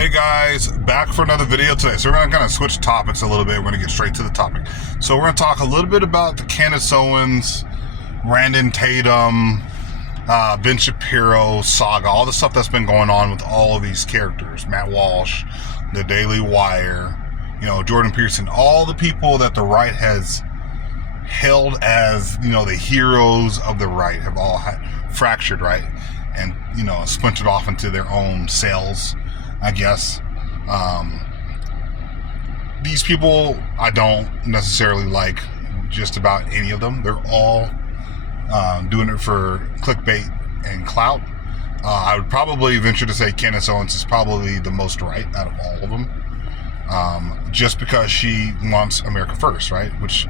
Hey guys, back for another video today. So we're going to kind of switch topics a little bit. We're going to get straight to the topic. So we're going to talk a little bit about the Candace Owens, Tatum, Ben Shapiro saga, all the stuff that's been going on with all of these characters. Matt Walsh, the Daily Wire, Jordan Peterson, all the people that the right has held as, the heroes of the right have all fractured, right? And, splintered off into their own cells, I guess. These people, I don't necessarily like just about any of them. They're all doing it for clickbait and clout. I would probably venture to say Candace Owens is probably the most right out of all of them. Just because she wants America first, right? Which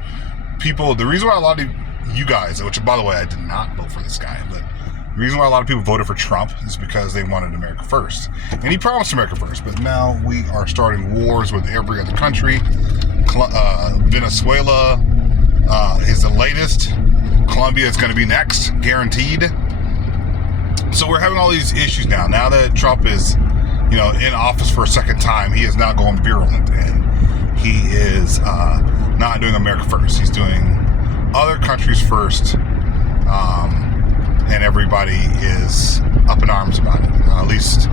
people, the reason why a lot of you guys, which by the way, I did not vote for this guy, but the reason why a lot of people voted for Trump is because they wanted America first. And he promised America first, but now we are starting wars with every other country. Venezuela is the latest. Colombia is going to be next, guaranteed. So we're having all these issues now. Now that Trump is, in office for a second time, he is now going virulent, and he is not doing America first. He's doing other countries first. And everybody is up in arms about it. At least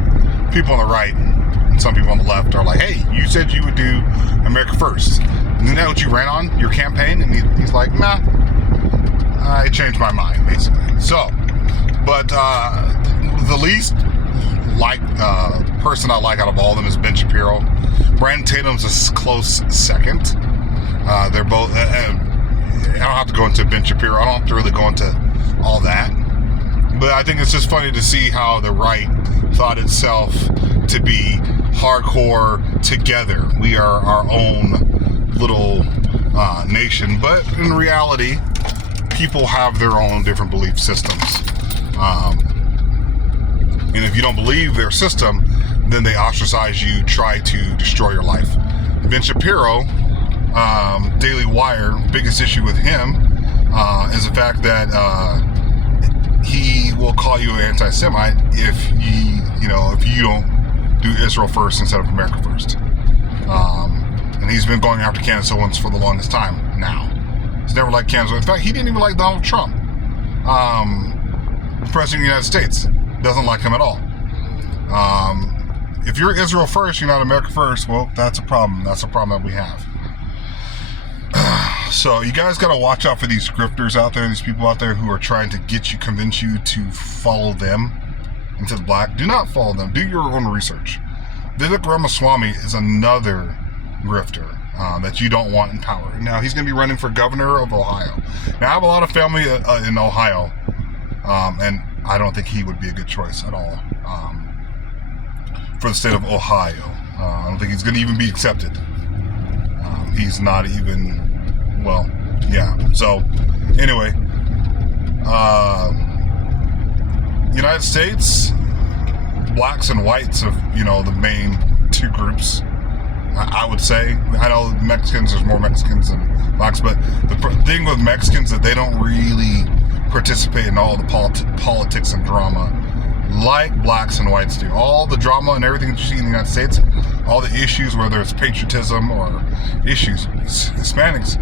people on the right and some people on the left are like, hey, you said you would do America first. Isn't that what you ran on your campaign? And he's like, nah, I changed my mind, basically. So, but the least person I like out of all of them is Ben Shapiro. Tatum's a close second. They're both, I don't have to go into Ben Shapiro. I don't have to really go into all that. But I think it's just funny to see how the right thought itself to be hardcore together. We are our own little nation. But in reality, people have their own different belief systems. And if you don't believe their system, then they ostracize you, try to destroy your life. Ben Shapiro, Daily Wire, biggest issue with him is the fact that he will call you an anti-Semite if you don't do Israel first instead of America first. And he's been going after Candace Owens for the longest time now. He's never liked Candace Owens. In fact, he didn't even like Donald Trump. The President of the United States doesn't like him at all. If you're Israel first, you're not America first, well, that's a problem. That's a problem that we have. So you guys got to watch out for these grifters out there, these people out there who are trying to convince you to follow them into the black. Do not follow them. Do your own research. Vivek Ramaswamy is another grifter that you don't want in power. Now, he's going to be running for governor of Ohio. Now, I have a lot of family in Ohio, and I don't think he would be a good choice at all for the state of Ohio. I don't think he's going to even be accepted. He's not even... Well, yeah. So, anyway, United States, blacks and whites of, the main two groups, I would say. I know Mexicans, there's more Mexicans than blacks, but the thing with Mexicans is that they don't really participate in all the politics and drama like blacks and whites do. All the drama and everything that you see in the United States, all the issues, whether it's patriotism or issues, Hispanics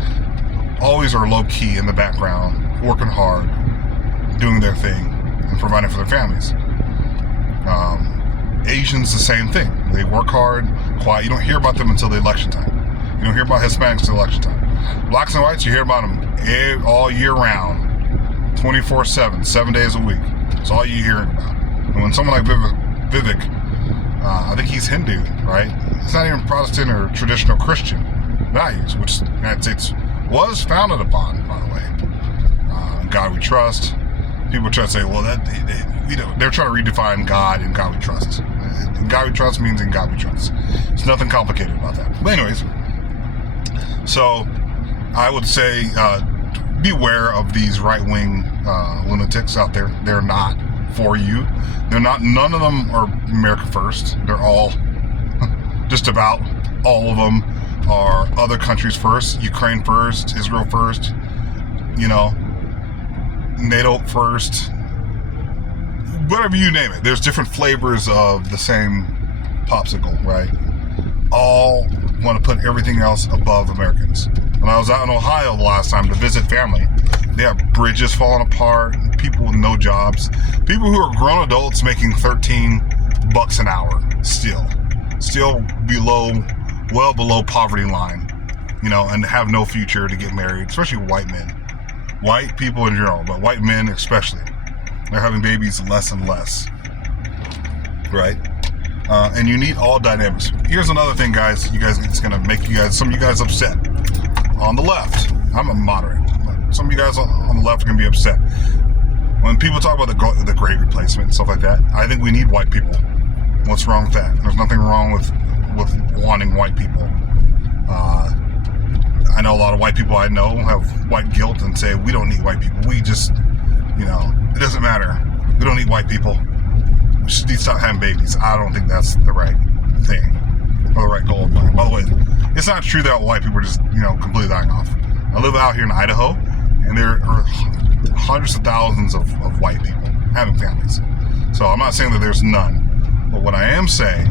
always are low-key in the background, working hard, doing their thing, and providing for their families. Asians, the same thing. They work hard, quiet. You don't hear about them until the election time. You don't hear about Hispanics until election time. Blacks and whites, you hear about them all year round, 24/7, 7 days a week. That's all you're hearing about. And when someone like Vivek, I think he's Hindu, right? It's not even Protestant or traditional Christian values, which the United States was founded upon, by the way. God we trust. People try to say, well, they're trying to redefine God and God we trust. And God we trust means in God we trust. There's nothing complicated about that. But anyways, so I would say beware of these right-wing lunatics out there. They're not for you. None of them are America first. They're all, just about all of them are other countries first. Ukraine first, Israel first, NATO first, whatever you name it. There's different flavors of the same popsicle, right? All want to put everything else above Americans. When I was out in Ohio the last time to visit family, they have bridges falling apart, people with no jobs, people who are grown adults making $13 an hour still well below poverty line, and have no future to get married, especially white men. White people in general, but white men especially. They're having babies less and less, right? And you need all dynamics. Here's another thing, guys. It's gonna make some of you guys upset. On the left, I'm a moderate. Some of you guys on the left are gonna be upset when people talk about the great replacement and stuff like that. I think we need white people. What's wrong with that? There's nothing wrong with wanting white people. I know a lot of white people I know have white guilt and say we don't need white people. We just, it doesn't matter. We don't need white people. We should need to stop having babies. I don't think that's the right thing or the right goal. By the way, it's not true that white people are just, completely dying off. I live out here in Idaho, and there are hundreds of thousands of white people having families. So I'm not saying that there's none. But what I am saying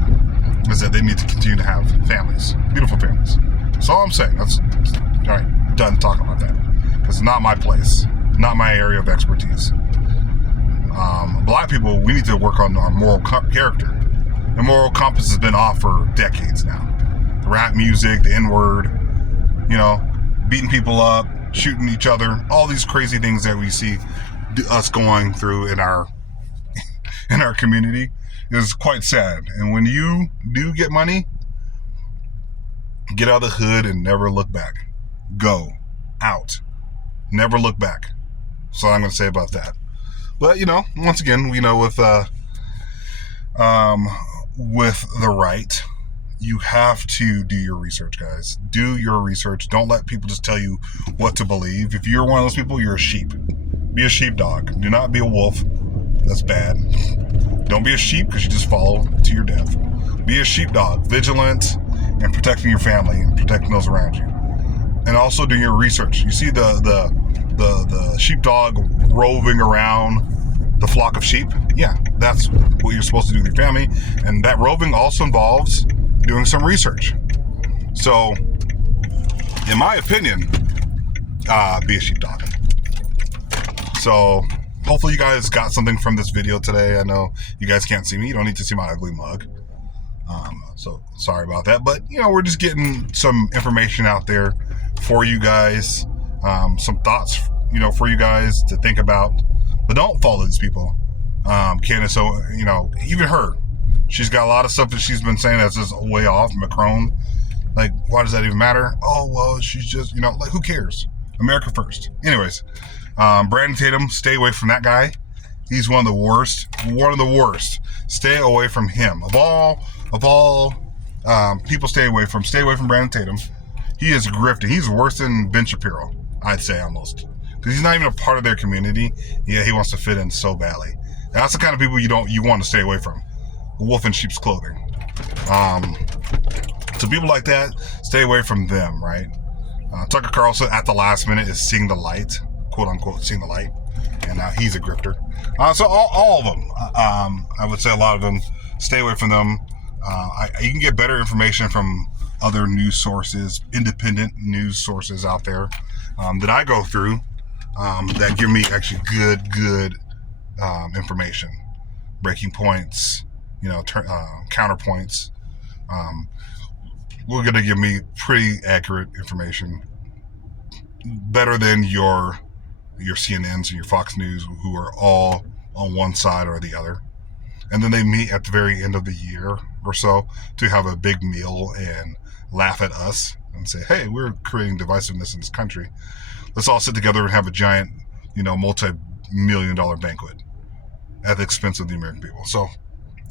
is that they need to continue to have families, beautiful families. That's all I'm saying. That's all right. Done talking about that. Because it's not my place, not my area of expertise. Black people, we need to work on our moral character. The moral compass has been off for decades now. The rap music, the N-word, beating people up, shooting each other, all these crazy things that we see us going through in our community is quite sad. And when you do get money, get out of the hood and never look back. Go out. Never look back. That's all I'm going to say about that. But, once again, we know with the right, you have to do your research, guys. Do your research. Don't let people just tell you what to believe. If you're one of those people, you're a sheep. Be a sheepdog. Do not be a wolf. That's bad. Don't be a sheep because you just follow to your death. Be a sheepdog, vigilant, and protecting your family and protecting those around you. And also do your research. You see the sheepdog roving around the flock of sheep? Yeah, that's what you're supposed to do with your family. And that roving also involves doing some research. So, in my opinion, be a sheepdog. So, hopefully you guys got something from this video today. I know you guys can't see me. You don't need to see my ugly mug. So, sorry about that. But, we're just getting some information out there for you guys. Some thoughts, for you guys to think about. But don't follow these people. Candace, even her. She's got a lot of stuff that she's been saying that's just way off. Macron. Like, why does that even matter? Oh, well, she's just, who cares? America first. Anyways, Brandon Tatum, stay away from that guy. He's one of the worst. Stay away from him. Of all people, stay away from Brandon Tatum. He is grifting. He's worse than Ben Shapiro, I'd say, almost. Because he's not even a part of their community. Yeah, he wants to fit in so badly. That's the kind of people you want to stay away from. Wolf in sheep's clothing. So people like that, stay away from them, right? Tucker Carlson at the last minute is seeing the light, quote unquote, seeing the light, and now he's a grifter. So all of them, I would say a lot of them, stay away from them. You can get better information from other news sources, independent news sources out there that I go through that give me actually good information, breaking points, counterpoints. We're going to give me pretty accurate information, better than your CNNs and your Fox News, who are all on one side or the other. And then they meet at the very end of the year or so to have a big meal and laugh at us and say, hey, we're creating divisiveness in this country. Let's all sit together and have a giant, multi-million-dollar banquet at the expense of the American people. So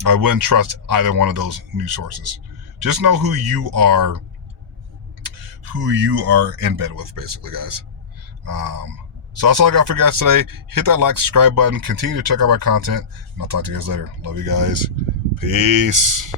I wouldn't trust either one of those news sources. Just know who you are in bed with, basically, guys. So that's all I got for you guys today. Hit that like, subscribe button. Continue to check out my content, and I'll talk to you guys later. Love you guys. Peace.